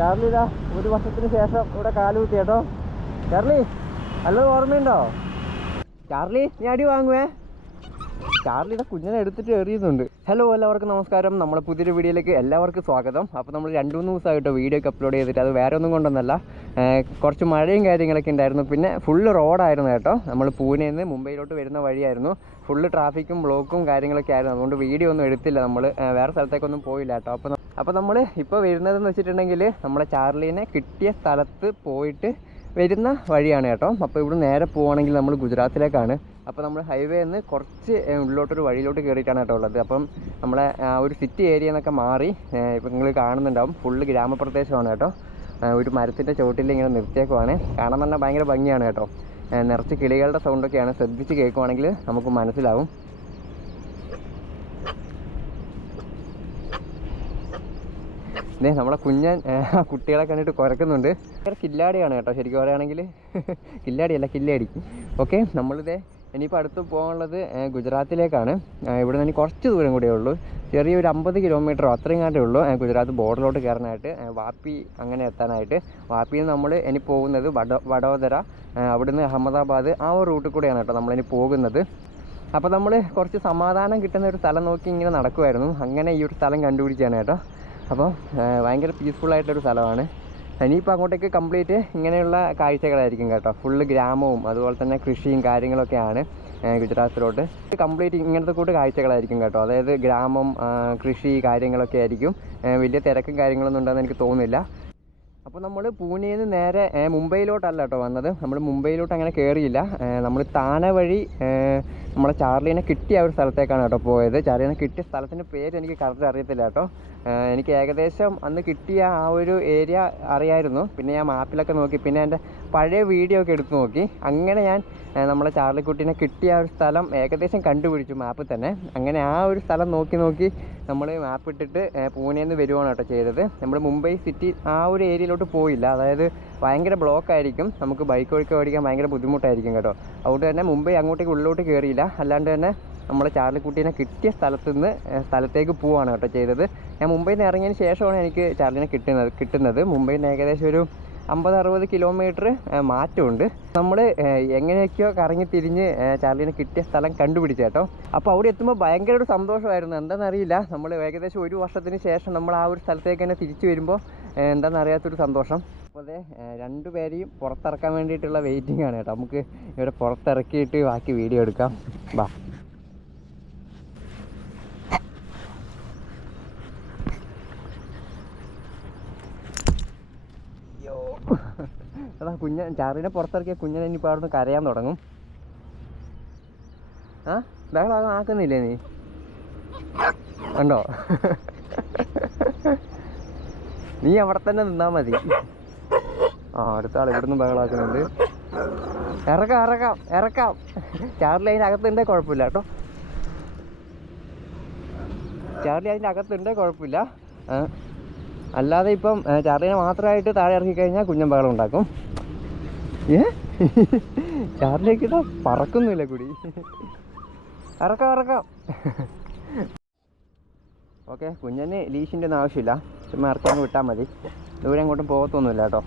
Charlie ഇതാ 1 വർഷത്തിന് ശേഷം ഇവിടെ കാലുകുത്തി കേട്ടോ. ചാർലി വല്ലതും ഓർമ്മയുണ്ടോ? ചാർലി നീ അടി വാങ്ങുവേ. ചാർലിയുടെ കുഞ്ഞിനെ എടുത്തിട്ട് എറിയുന്നുണ്ട്. ഹലോ എല്ലാവർക്കും നമസ്കാരം. നമ്മുടെ പുതിയൊരു വീഡിയോയിലേക്ക് എല്ലാവർക്കും സ്വാഗതം. അപ്പോൾ നമ്മൾ 2-3 ദിവസമായിട്ട് വീഡിയോ ഒക്കെ അപ്ലോഡ് ചെയ്തിട്ട്, അത് വേറെ ഒന്നും കൊണ്ടൊന്നല്ല, കുറച്ച് മഴയും കാര്യങ്ങളൊക്കെ ഉണ്ടായിരുന്നു. പിന്നെ ഫുള്ള് റോഡായിരുന്നു കേട്ടോ. നമ്മൾ പൂനെയിൽ നിന്ന് മുംബൈയിലോട്ട് വരുന്ന വഴിയായിരുന്നു. ഫുള്ള് ട്രാഫിക്കും ബ്ലോക്കും കാര്യങ്ങളൊക്കെ ആയിരുന്നു. അതുകൊണ്ട് വീഡിയോ ഒന്നും എടുത്തില്ല. നമ്മൾ വേറെ സ്ഥലത്തേക്കൊന്നും പോയില്ല കേട്ടോ. അപ്പോൾ നമ്മൾ ഇപ്പോൾ വരുന്നതെന്ന് വെച്ചിട്ടുണ്ടെങ്കിൽ നമ്മുടെ ചാർലീനെ കിട്ടിയ സ്ഥലത്ത് പോയിട്ട് വരുന്ന വഴിയാണ് കേട്ടോ. അപ്പോൾ ഇവിടെ നേരെ പോവുകയാണെങ്കിൽ നമ്മൾ ഗുജറാത്തിലേക്കാണ്. അപ്പോൾ നമ്മൾ ഹൈവേ നിന്ന് കുറച്ച് ഉള്ളിലോട്ടൊരു വഴിയിലോട്ട് കയറിയിട്ടാണ് കേട്ടോ ഉള്ളത്. അപ്പം നമ്മളെ ഒരു സിറ്റി ഏരിയ എന്നൊക്കെ മാറി ഇപ്പം നിങ്ങൾ കാണുന്നുണ്ടാവും, ഫുള്ള് ഗ്രാമപ്രദേശമാണ് കേട്ടോ. ഒരു മരത്തിൻ്റെ ചുവട്ടിൽ ഇങ്ങനെ നിർത്തിയേക്കുവാണ്. കാണാൻ തന്നെ ഭയങ്കര ഭംഗിയാണ് കേട്ടോ. നിറച്ച് കിളികളുടെ സൗണ്ടൊക്കെയാണ്. ശ്രദ്ധിച്ച് കേൾക്കുവാണെങ്കിൽ നമുക്ക് മനസ്സിലാവും. നമ്മളെ കുഞ്ഞൻ കുട്ടികളെ കണ്ടിട്ട് കുരക്കുന്നുണ്ട്. കില്ലാടിയാണ് കേട്ടോ ശരിക്കും പറയുകയാണെങ്കിൽ. കില്ലാടിയല്ല, കില്ലാടി. ഓക്കെ, നമ്മളിതേ ഇനിയിപ്പോൾ അടുത്ത് പോകാനുള്ളത് ഗുജറാത്തിലേക്കാണ്. ഇവിടെ നിന്ന് കുറച്ച് ദൂരം കൂടിയേ ഉള്ളൂ. ചെറിയൊരു 50 കിലോമീറ്ററോ അത്രയും കാണ്ടേ ഉള്ളൂ ഗുജറാത്ത് ബോർഡറിലോട്ട് കയറാനായിട്ട്, വാപ്പി അങ്ങനെ എത്താനായിട്ട്. വാപ്പിയിൽ നിന്ന് നമ്മൾ ഇനി പോകുന്നത് വഡോദര, അവിടുന്ന് അഹമ്മദാബാദ്, ആ ഒരു റൂട്ടിൽ കൂടെയാണ് കേട്ടോ നമ്മളിനി പോകുന്നത്. അപ്പോൾ നമ്മൾ കുറച്ച് സമാധാനം കിട്ടുന്ന ഒരു സ്ഥലം നോക്കി ഇങ്ങനെ നടക്കുമായിരുന്നു. അങ്ങനെ ഈ ഒരു സ്ഥലം കണ്ടുപിടിച്ചാണ് കേട്ടോ. അപ്പോൾ ഭയങ്കര പീസ്ഫുള്ളായിട്ടൊരു സ്ഥലമാണ്. ഇനിയിപ്പോൾ അങ്ങോട്ടേക്ക് കംപ്ലീറ്റ് ഇങ്ങനെയുള്ള കാഴ്ചകളായിരിക്കും കേട്ടോ. ഫുള്ള് ഗ്രാമവും അതുപോലെ തന്നെ കൃഷിയും കാര്യങ്ങളൊക്കെയാണ് ഗുജറാത്തിലോട്ട്. കംപ്ലീറ്റ് ഇങ്ങനത്തെ കൂട്ട് കാഴ്ചകളായിരിക്കും കേട്ടോ. അതായത് ഗ്രാമം, കൃഷി കാര്യങ്ങളൊക്കെ ആയിരിക്കും. വലിയ തിരക്കും കാര്യങ്ങളൊന്നും ഉണ്ടെന്ന് എനിക്ക് തോന്നുന്നില്ല. അപ്പോൾ നമ്മൾ പൂനെയിൽ നിന്ന് നേരെ മുംബൈയിലോട്ടല്ല കേട്ടോ വന്നത്. നമ്മൾ മുംബൈയിലോട്ട് അങ്ങനെ കയറിയില്ല. നമ്മൾ താനെ വഴി നമ്മളെ ചാർലീനെ കിട്ടിയ ഒരു സ്ഥലത്തേക്കാണ് കേട്ടോ പോയത്. ചാർലീനെ കിട്ടിയ സ്ഥലത്തിൻ്റെ പേര് എനിക്ക് കറക്റ്റ് അറിയത്തില്ല കേട്ടോ. എനിക്ക് ഏകദേശം അന്ന് കിട്ടിയ ആ ഒരു ഏരിയ അറിയായിരുന്നു. പിന്നെ ഞാൻ മാപ്പിലൊക്കെ നോക്കി, പിന്നെ എൻ്റെ പഴയ വീഡിയോ ഒക്കെ എടുത്ത് നോക്കി. അങ്ങനെ ഞാൻ നമ്മളെ ചാർലിക്കുട്ടീനെ കിട്ടിയ ഒരു സ്ഥലം ഏകദേശം കണ്ടുപിടിച്ചു മാപ്പിൽ തന്നെ. അങ്ങനെ ആ ഒരു സ്ഥലം നോക്കി നമ്മൾ മാപ്പ് ഇട്ടിട്ട് പൂനെയിൽ നിന്ന് വരുവാണ് കേട്ടോ ചെയ്തത്. നമ്മൾ മുംബൈ സിറ്റി ആ ഒരു ഏരിയയിലോട്ട് പോയില്ല. അതായത് ഭയങ്കര ബ്ലോക്കായിരിക്കും, നമുക്ക് ബൈക്ക് ഓടിക്കാൻ ഭയങ്കര ബുദ്ധിമുട്ടായിരിക്കും കേട്ടോ. അതുകൊണ്ട് തന്നെ മുംബൈ അങ്ങോട്ടേക്ക് ഉള്ളിലോട്ട് കയറിയില്ല. അല്ലാണ്ട് തന്നെ നമ്മളെ ചാർലിക്കുട്ടീനെ കിട്ടിയ സ്ഥലത്തേക്ക് പോവുകയാണ് കേട്ടോ ചെയ്തത്. ഞാൻ മുംബൈയിൽ നിന്ന് ഇറങ്ങിയതിന് ശേഷമാണ് എനിക്ക് ചാർലിനെ കിട്ടുന്നത്. മുംബൈയിൽ നിന്ന് ഏകദേശം ഒരു 50-60 കിലോമീറ്റർ മാറ്റമുണ്ട്. നമ്മൾ എങ്ങനെയൊക്കെയോ കറങ്ങി തിരിഞ്ഞ് ചാർലിനെ കിട്ടിയ സ്ഥലം കണ്ടുപിടിച്ചു കേട്ടോ. അപ്പോൾ അവിടെ എത്തുമ്പോൾ ഭയങ്കര ഒരു സന്തോഷമായിരുന്നു. എന്താണെന്നറിയില്ല, നമ്മൾ ഏകദേശം 1 വർഷത്തിന് ശേഷം നമ്മൾ ആ ഒരു സ്ഥലത്തേക്ക് തന്നെ തിരിച്ചു വരുമ്പോൾ എന്താണെന്നറിയാത്തൊരു സന്തോഷം. അപ്പോൾ അതെ, 2 പേരെയും പുറത്തിറക്കാൻ വേണ്ടിയിട്ടുള്ള വെയിറ്റിംഗ് ആണ് കേട്ടോ. നമുക്ക് ഇവിടെ പുറത്തിറക്കിയിട്ട് ബാക്കി വീഡിയോ എടുക്കാം. ബാ. അതാ ചാറിനെ പുറത്തിറക്കിയ കുഞ്ഞനെ ഇനിയിപ്പോൾ അവിടെ നിന്ന് കരയാൻ തുടങ്ങും. ബഹളം ആക്കുന്നില്ലേ നീ? കണ്ടോ? നീ അവിടെ തന്നെ നിന്നാൽ മതി. അടുത്ത ആൾ ഇവിടുന്ന് ബഹളാക്കുന്നുണ്ട്. ഇറക്കാം. ചാർലി അതിൻ്റെ അകത്തുണ്ടേ കുഴപ്പമില്ല കേട്ടോ. അല്ലാതെ ഇപ്പം ചാർലിനെ മാത്രമായിട്ട് താഴെ ഇറക്കി കഴിഞ്ഞാൽ കുഞ്ഞൻ ബഹളം ഉണ്ടാക്കും. ചാർലിക്ക് ഇതാ പറക്കുന്നില്ല കുടി. ഇറക്കാം. ഓക്കെ, കുഞ്ഞന് ലീഷിൻ്റെ ഒന്നും ആവശ്യമില്ല. ചുമ്മാ ഇറക്കി വിട്ടാൽ മതി. ദൂരം അങ്ങോട്ടും പോകത്തൊന്നുമില്ല കേട്ടോ.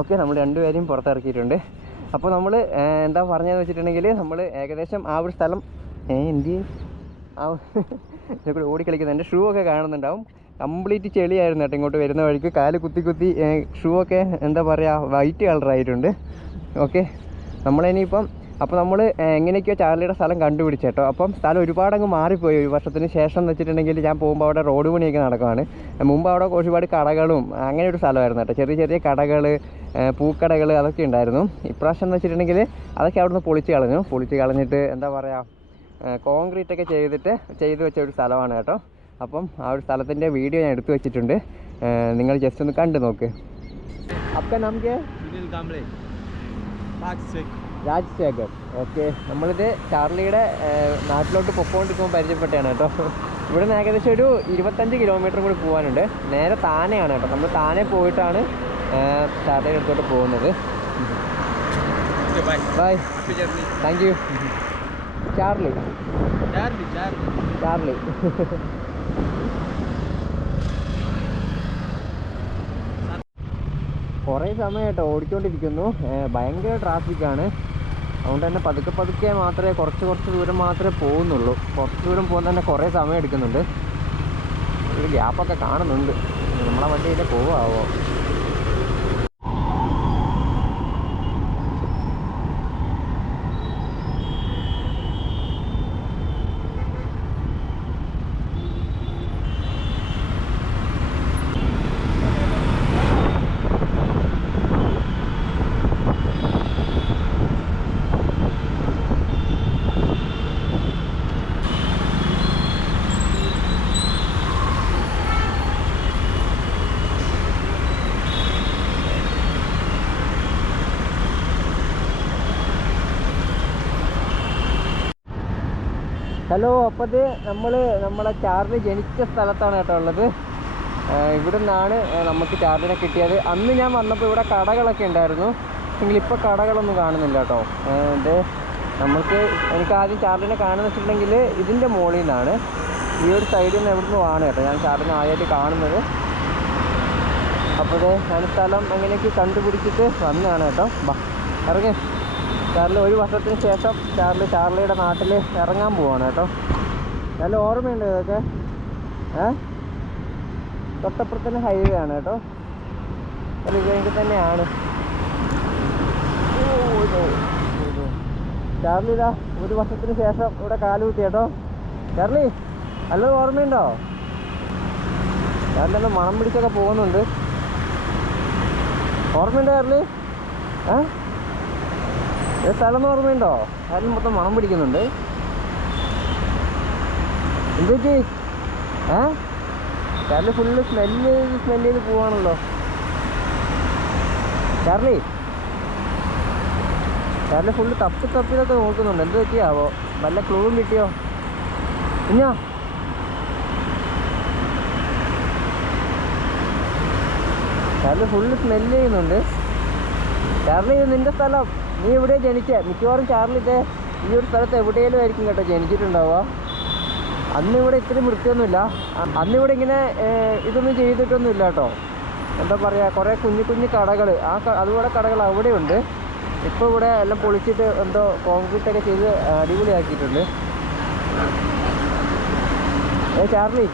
ഓക്കെ, നമ്മൾ 2 പേരെയും പുറത്തിറക്കിയിട്ടുണ്ട്. അപ്പോൾ നമ്മൾ എന്താ പറഞ്ഞതെന്ന് വെച്ചിട്ടുണ്ടെങ്കിൽ, നമ്മൾ ഏകദേശം ആ ഒരു സ്ഥലം കൂടെ ഓടിക്കളിക്കുന്നത്. എൻ്റെ ഷൂ ഒക്കെ കാണുന്നുണ്ടാവും. കംപ്ലീറ്റ് ചെളിയായിരുന്നു കേട്ടോ. ഇങ്ങോട്ട് വരുന്ന വഴിക്ക് കാല് കുത്തി ഷൂ ഒക്കെ എന്താ പറയുക, വൈറ്റ് കളറായിട്ടുണ്ട്. ഓക്കെ, നമ്മളിനിയിപ്പം അപ്പോൾ നമ്മൾ എങ്ങനെയൊക്കെയോ ചാർലിയുടെ സ്ഥലം കണ്ടുപിടിച്ചു കേട്ടോ. അപ്പം സ്ഥലം ഒരുപാടങ്ങ് മാറിപ്പോയി 1 വർഷത്തിന് ശേഷം എന്ന് വെച്ചിട്ടുണ്ടെങ്കിൽ. ഞാൻ പോകുമ്പോൾ അവിടെ റോഡ് പണിയൊക്കെ നടക്കുകയാണ്. മുമ്പ് അവിടെ ഒരുപാട് കടകളും അങ്ങനെ ഒരു സ്ഥലമായിരുന്നു കേട്ടോ. ചെറിയ കടകൾ, പൂക്കടകൾ അതൊക്കെ ഉണ്ടായിരുന്നു. ഇപ്രാവശ്യം എന്ന് വെച്ചിട്ടുണ്ടെങ്കിൽ അതൊക്കെ അവിടെ നിന്ന് പൊളിച്ച് കളഞ്ഞിട്ട് എന്താ പറയുക, കോൺക്രീറ്റ് ഒക്കെ ചെയ്ത് വെച്ച ഒരു സ്ഥലമാണ് കേട്ടോ. അപ്പം ആ ഒരു സ്ഥലത്തിൻ്റെ വീഡിയോ ഞാൻ എടുത്തു വെച്ചിട്ടുണ്ട്. നിങ്ങൾ ജസ്റ്റ് ഒന്ന് കണ്ടു നോക്ക്. आपका नाम क्या है? सुनील कांबळे. രാജശേഖർ. ഓക്കെ, നമ്മളിത് ചാർലിയുടെ നാട്ടിലോട്ട് പൊക്കോണ്ടിരിക്കുമ്പോൾ പരിചയപ്പെട്ടാണ് കേട്ടോ. ഇവിടെ നിന്ന് ഏകദേശം ഒരു 25 കിലോമീറ്റർ കൂടി പോകാനുണ്ട്. നേരെ താനെയാണ് കേട്ടോ. നമ്മൾ താനെ പോയിട്ടാണ് ചാർലിയുടെ അടുത്തോട്ട് പോകുന്നത്. ബൈ. Thank you. ചാർലി. കുറേ സമയമായിട്ട് ഓടിച്ചുകൊണ്ടിരിക്കുന്നു. ഭയങ്കര ട്രാഫിക്കാണ്. അതുകൊണ്ട് തന്നെ പതുക്കെ പതുക്കെ മാത്രമേ കുറച്ച് ദൂരം മാത്രമേ പോകുന്നുള്ളൂ. കുറച്ച് ദൂരം പോകാൻ തന്നെ കുറേ സമയം എടുക്കുന്നുണ്ട്. ഒരു ഗ്യാപ്പൊക്കെ കാണുന്നുണ്ട്. നമ്മളെ വണ്ടിയിൽ പോവാവോ? ഹലോ, അപ്പോൾ ഇത് നമ്മളെ ചാർലി ജനിച്ച സ്ഥലത്താണ് കേട്ടോ ഉള്ളത്. ഇവിടെ നിന്നാണ് നമുക്ക് ചാർലിനെ കിട്ടിയത്. അന്ന് ഞാൻ വന്നപ്പോൾ ഇവിടെ കടകളൊക്കെ ഉണ്ടായിരുന്നു. എങ്കിൽ ഇപ്പോൾ കടകളൊന്നും കാണുന്നില്ല കേട്ടോ. എനിക്ക് ആദ്യം ചാർലിനെ കാണുന്ന വെച്ചിട്ടുണ്ടെങ്കിൽ ഇതിൻ്റെ മുകളിൽ നിന്നാണ്, ഈ ഒരു സൈഡിൽ നിന്ന് എവിടെ നിന്നുമാണ് കേട്ടോ ഞാൻ ചാർലിനെ ആദ്യമായിട്ട് കാണുന്നത്. അപ്പോൾ ഞാൻ സ്ഥലം അങ്ങനെയൊക്കെ കണ്ടുപിടിച്ചിട്ട് വന്നതാണ് കേട്ടോ. ഇറങ്ങി. ചാർലി ഒരു വർഷത്തിന് ശേഷം ചാർലിയുടെ നാട്ടിൽ ഇറങ്ങാൻ പോവാണ് കേട്ടോ. നല്ല ഓർമ്മയുണ്ട് ഇതൊക്കെ. തൊട്ടപ്പുറത്തിന് ഹൈവേ ആണ് കേട്ടോ. അത് ഇതെങ്കിൽ തന്നെയാണ്. ചാർലി ഇതാ ഒരു വർഷത്തിന് ശേഷം ഇവിടെ കാലുകുത്തി കേട്ടോ. ചാർലി നല്ലത് ഓർമ്മയുണ്ടോ? ചാർലി ഒന്ന് മണം പിടിച്ചൊക്കെ പോകുന്നുണ്ട്. ഓർമ്മയുണ്ടോ ചാർലി? സ്ഥലം ഓർമ്മയുണ്ടോ? അതിൽ മൊത്തം മണം പിടിക്കുന്നുണ്ട്. എന്തൊക്കെ ചാർലി ഫുള്ള് സ്മെല്ല് ചെയ്ത് പോവാണല്ലോ. ചാർലി ഫുള്ള് തപ്പിതൊക്കെ നോക്കുന്നുണ്ട്. എന്ത് പറ്റിയാവോ? വല്ല ക്ലൂവും കിട്ടിയോ? കുഞ്ഞാ ചാർലി ഫുള്ള് സ്മെല്ല് ചെയ്യുന്നുണ്ട്. ചാർലി നിൻ്റെ സ്ഥലം, നീ ഇവിടെ ജനിച്ചേ. മിക്കവാറും ചാർലി ഈ ഒരു സ്ഥലത്ത് എവിടെയെങ്കിലും ആയിരിക്കും കേട്ടോ ജനിച്ചിട്ടുണ്ടാവുക. അന്നിവിടെ ഇത്രയും വൃത്തിയൊന്നുമില്ല. അന്നിവിടെ ഇങ്ങനെ ഇതൊന്നും ചെയ്തിട്ടൊന്നുമില്ല കേട്ടോ. എന്താ പറയുക, കുറേ കുഞ്ഞു കടകൾ, അതുപോലെ കടകൾ അവിടെയുണ്ട്. ഇപ്പോൾ ഇവിടെ എല്ലാം പൊളിച്ചിട്ട് എന്തോ കോൺക്രീറ്റൊക്കെ ചെയ്ത് അടിപൊളിയാക്കിയിട്ടുണ്ട്. ചാർലി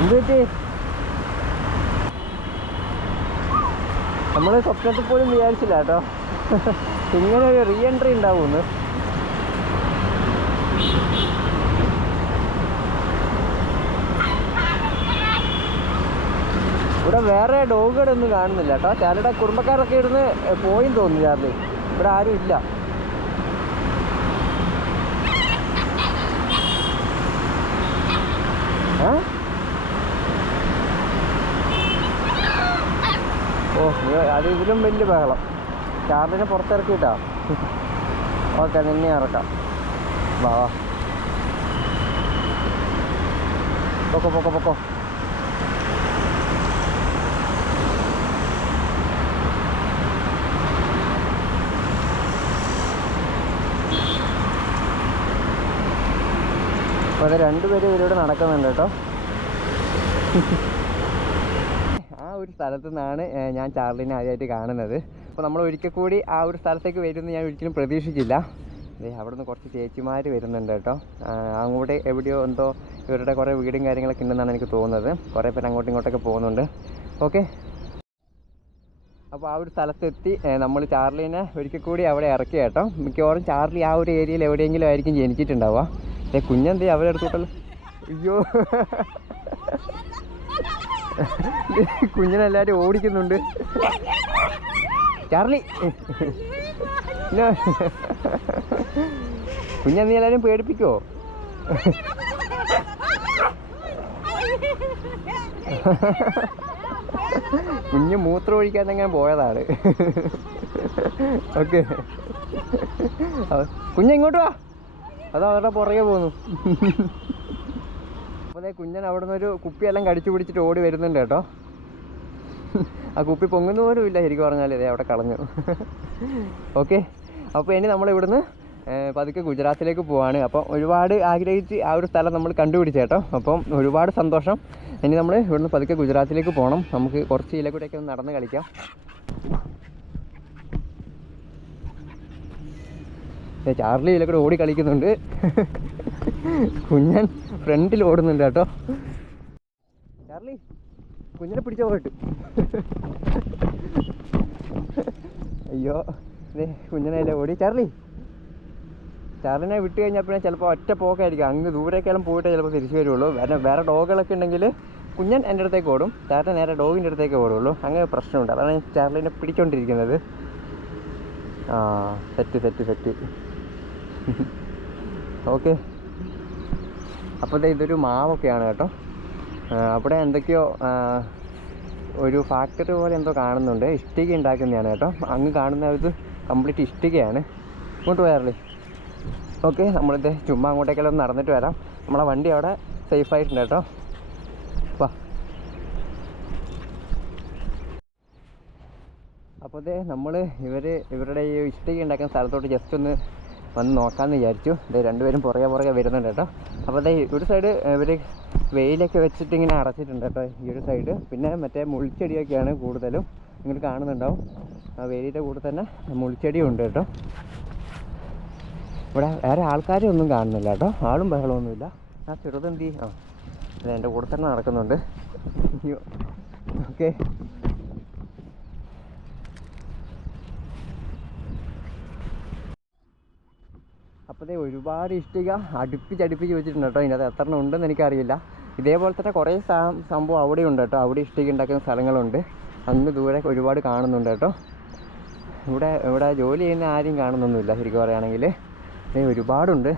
എന്ത് പറ്റി? നമ്മൾ സ്വപ്നത്തിൽ പോലും വിചാരിച്ചില്ല കേട്ടോ ഇങ്ങനെ ഒരു റീ എൻട്രി ഉണ്ടാവുമെന്ന്. ഇവിടെ വേറെ ഡോഗുകളൊന്നും കാണുന്നില്ല കേട്ടോ. ചാർലിയുടെ കുടുംബക്കാരൊക്കെ ഇവിടുന്ന് പോയി തോന്നുന്നു. ചാർലി ഇവിടെ ആരും ഇല്ല. അത് ഇതിലും വലിയ ബഹളം. ചാർലിനെ പുറത്തിറക്കിയിട്ടാ. ഓക്കെ, നിന്നെ ഇറക്കാം. വാ പൊക്കോ. അപ്പോൾ അത് രണ്ടുപേരും ഇവരോട് നടക്കുന്നുണ്ട് കേട്ടോ. ആ ഒരു സ്ഥലത്തു നിന്നാണ് ഞാൻ ചാർലിനെ ആദ്യമായിട്ട് കാണുന്നത്. അപ്പോൾ നമ്മൾ ഒരിക്കൽ കൂടി ആ ഒരു സ്ഥലത്തേക്ക് വരുമെന്ന് ഞാൻ ഒരിക്കലും പ്രതീക്ഷിച്ചില്ല. അവിടെ നിന്ന് കുറച്ച് ചേച്ചിമാർ വരുന്നുണ്ട് കേട്ടോ. അങ്ങോട്ട് എവിടെയോ എന്തോ ഇവരുടെ കുറേ വീടും കാര്യങ്ങളൊക്കെ ഉണ്ടെന്നാണ് എനിക്ക് തോന്നുന്നത്. കുറേ പേര് അങ്ങോട്ടും ഇങ്ങോട്ടൊക്കെ പോകുന്നുണ്ട്. ഓക്കെ, അപ്പോൾ ആ ഒരു സ്ഥലത്തെത്തി നമ്മൾ ചാർലിനെ ഒരിക്കൽ കൂടി അവിടെ ഇറക്കി കേട്ടോ. മിക്കവാറും ചാർലി ആ ഒരു ഏരിയയിൽ എവിടെയെങ്കിലും ആയിരിക്കും ജനിച്ചിട്ടുണ്ടാവുക. കുഞ്ഞെന്തേ അവരെ അടുത്തോട്ടല്ലോ. അയ്യോ, കുഞ്ഞിനെല്ലാവരും ഓടിക്കുന്നുണ്ട്. ചാർലി കുഞ്ഞെന്നീ എല്ലാവരും പേടിപ്പിക്കുമോ? കുഞ്ഞ് മൂത്രം ഒഴിക്കാതെങ്ങനെ പോയതാണ്. ഓക്കെ, കുഞ്ഞെങ്ങോട്ട് വാ. അത് അവരുടെ പുറകെ പോന്നു. അപ്പോൾ കുഞ്ഞൻ അവിടെ നിന്നൊരു കുപ്പിയെല്ലാം കടിച്ചു പിടിച്ചിട്ട് ഓടി വരുന്നുണ്ട് കേട്ടോ. ആ കുപ്പി പൊങ്ങുന്ന പോലും ഇല്ല ശരിക്കും പറഞ്ഞാൽ. ഇതേ അവിടെ കളഞ്ഞു. ഓക്കെ, അപ്പോൾ ഇനി നമ്മൾ ഇവിടുന്ന് പതുക്കെ ഗുജറാത്തിലേക്ക് പോവാണ്. അപ്പം ഒരുപാട് ആഗ്രഹിച്ച് ആ ഒരു സ്ഥലം നമ്മൾ കണ്ടുപിടിച്ചേട്ടോ. അപ്പം ഒരുപാട് സന്തോഷം. ഇനി നമ്മൾ ഇവിടുന്ന് പതുക്കെ ഗുജറാത്തിലേക്ക് പോകണം. നമുക്ക് കുറച്ച് ഇതിലേക്കൂടെയൊക്കെ ഒന്ന് നടന്ന് കളിക്കാം. ചാർലി ഇതിലേക്കൂടെ ഓടി കളിക്കുന്നുണ്ട്. കുഞ്ഞൻ ഫ്രണ്ടിൽ ഓടുന്നുണ്ട് കേട്ടോ. ചാർലി കുഞ്ഞിനെ പിടിച്ചോ പോയിട്ട്. അയ്യോ കുഞ്ഞനല്ലേ ഓടി. ചാർലിനെ വിട്ട് കഴിഞ്ഞാൽ പിന്നെ ചിലപ്പോൾ ഒറ്റ പോക്കായിരിക്കും. അങ്ങ് ദൂരേക്കെല്ലാം പോയിട്ടേ ചിലപ്പോൾ തിരിച്ചു വരുള്ളൂ. വേറെ ഡോഗുകളൊക്കെ ഉണ്ടെങ്കിൽ കുഞ്ഞൻ എൻ്റെ അടുത്തേക്ക് ഓടും, ചാർലി നേരെ ഡോഗിൻ്റെ അടുത്തേക്ക് ഓടുള്ളൂ. അങ്ങനെ പ്രശ്നമുണ്ട്. അതാണ് ചാർലിനെ പിടിച്ചോണ്ടിരിക്കുന്നത്. ആ സെറ്റ് ഓക്കെ. അപ്പോൾ ഇതൊരു മാവൊക്കെയാണ് കേട്ടോ. അവിടെ എന്തൊക്കെയോ ഒരു ഫാക്ടറി പോലെ എന്തോ കാണുന്നുണ്ട്. ഇഷ്ടിക ഉണ്ടാക്കുന്നതാണ് കേട്ടോ. അങ്ങ് കാണുന്ന ഇത് കംപ്ലീറ്റ് ഇഷ്ടികയാണ്. ഇങ്ങോട്ട് പോയാറില്ലേ? ഓക്കെ, നമ്മളിത് ചുമ്മാ അങ്ങോട്ടേക്കെല്ലാം ഒന്ന് നടന്നിട്ട് വരാം. നമ്മളെ വണ്ടി അവിടെ സേഫായിട്ടുണ്ട് കേട്ടോ. വാ. അപ്പോൾ നമ്മൾ ഇവരുടെ ഈ ഇഷ്ടിക ഉണ്ടാക്കുന്ന സ്ഥലത്തോട്ട് ജസ്റ്റ് ഒന്ന് വന്ന് നോക്കാമെന്ന് വിചാരിച്ചു. രണ്ടുപേരും പുറകെ വരുന്നുണ്ട് കേട്ടോ. അപ്പോൾ ഒരു സൈഡ് ഇവർ വെയിലൊക്കെ വെച്ചിട്ട് ഇങ്ങനെ അടച്ചിട്ടുണ്ട് കേട്ടോ, ഈ ഒരു സൈഡ്. പിന്നെ മറ്റേ മുൾച്ചെടിയൊക്കെയാണ് കൂടുതലും. നിങ്ങൾ കാണുന്നുണ്ടാവും, ആ വെയിലിൻ്റെ കൂടെ തന്നെ മുൾച്ചെടിയും ഉണ്ട് കേട്ടോ. ഇവിടെ വേറെ ആൾക്കാരൊന്നും കാണുന്നില്ല കേട്ടോ, ആളും ബഹളമൊന്നുമില്ല. ആ ചെറുതെന്തി അത് എൻ്റെ കൂടെ തന്നെ നടക്കുന്നുണ്ട്. ഓക്കെ, അപ്പോൾ ഒരുപാട് ഇഷ്ടിക അടുപ്പിച്ച് വെച്ചിട്ടുണ്ട് കേട്ടോ. ഇതിനകത്ത് എത്ര എണ്ണം ഉണ്ടെന്ന് എനിക്കറിയില്ല. ഇതേപോലെ തന്നെ കുറേ സംഭവം അവിടെ ഉണ്ട് കേട്ടോ. അവിടെ ഇഷ്ടിക ഉണ്ടാക്കുന്ന സ്ഥലങ്ങളുണ്ട്. അങ്ങ് ദൂരെ ഒരുപാട് കാണുന്നുണ്ട് കേട്ടോ. ഇവിടെ ജോലി ചെയ്യുന്ന ആരും കാണുന്നൊന്നുമില്ല ശരിക്കും പറയുകയാണെങ്കിൽ. ഒരുപാടുണ്ട്.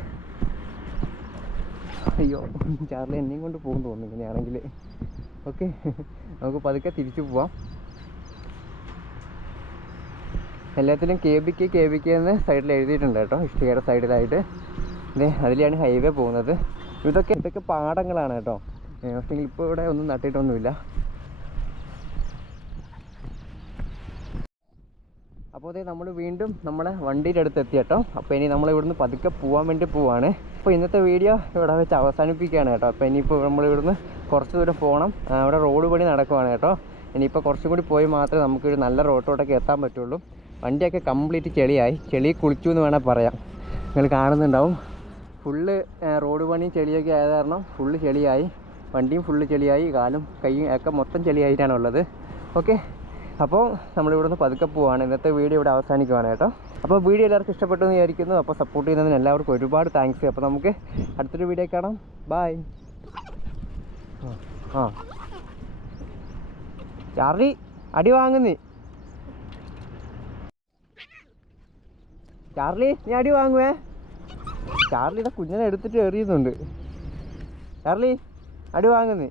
അയ്യോ, ചാർലി എന്നെയും കൊണ്ട് പോകും തോന്നുന്നു ഇങ്ങനെയാണെങ്കിൽ. ഓക്കെ, നമുക്ക് പതുക്കെ തിരിച്ചു പോവാം. എല്ലാത്തിലും KBK എന്ന് സൈഡിൽ എഴുതിയിട്ടുണ്ട് കേട്ടോ, ഇഷ്ടികയുടെ സൈഡിലായിട്ട്. അതിലാണ് ഹൈവേ പോകുന്നത്. ഇതൊക്കെ പാടങ്ങളാണ് കേട്ടോ. പക്ഷേ ഇപ്പോൾ ഇവിടെ ഒന്നും നട്ടിട്ടൊന്നുമില്ല. അപ്പോൾ നമ്മൾ വീണ്ടും നമ്മളെ വണ്ടിയുടെ അടുത്ത് എത്തി കേട്ടോ. അപ്പോൾ ഇനി നമ്മൾ ഇവിടുന്ന് പതുക്കെ പോകാൻ വേണ്ടി പോവാണ്. അപ്പോൾ ഇന്നത്തെ വീഡിയോ ഇവിടെ വെച്ച് അവസാനിപ്പിക്കുകയാണ് കേട്ടോ. അപ്പോൾ ഇനിയിപ്പോൾ നമ്മൾ ഇവിടുന്ന് കുറച്ച് ദൂരം പോകണം. അവിടെ റോഡ് പണി നടക്കുവാണ് കേട്ടോ. ഇനിയിപ്പോൾ കുറച്ചും കൂടി പോയി മാത്രമേ നമുക്കൊരു നല്ല റോഡിലോട്ടൊക്കെ എത്താൻ പറ്റുള്ളൂ. വണ്ടിയൊക്കെ കംപ്ലീറ്റ് ചെളി കുളിച്ചു എന്ന് വേണേൽ പറയാം. നിങ്ങൾ കാണുന്നുണ്ടാവും, ഫുള്ള് റോഡ് പണി ചെളിയൊക്കെ ആയത് കാരണം ഫുള്ള് ചെളിയായി. വണ്ടിയും ഫുള്ള് ചെളിയായി, കാലും കൈയും ഒക്കെ മൊത്തം ചെളിയായിട്ടാണ് ഉള്ളത്. ഓക്കെ, അപ്പോൾ നമ്മളിവിടുന്ന് പതുക്കെ പോവാണ്. ഇന്നത്തെ വീഡിയോ ഇവിടെ അവസാനിക്കുവാണ് കേട്ടോ. അപ്പോൾ വീഡിയോ എല്ലാവർക്കും ഇഷ്ടപ്പെട്ടു എന്ന് വിചാരിക്കുന്നു. അപ്പോൾ സപ്പോർട്ട് ചെയ്യുന്നതിന് എല്ലാവർക്കും ഒരുപാട് താങ്ക്സ്. അപ്പോൾ നമുക്ക് അടുത്തൊരു വീഡിയോ കാണാം. ബായ്. ചാർലി അടി വാങ്ങുന്നേ. ചാർലി നീ അടി വാങ്ങുവേ. ചാർലിയുടെ കുഞ്ഞിനെ എടുത്തിട്ട് എറിയുന്നുണ്ട്. ചാർലി അടി വാങ്ങുന്നേ.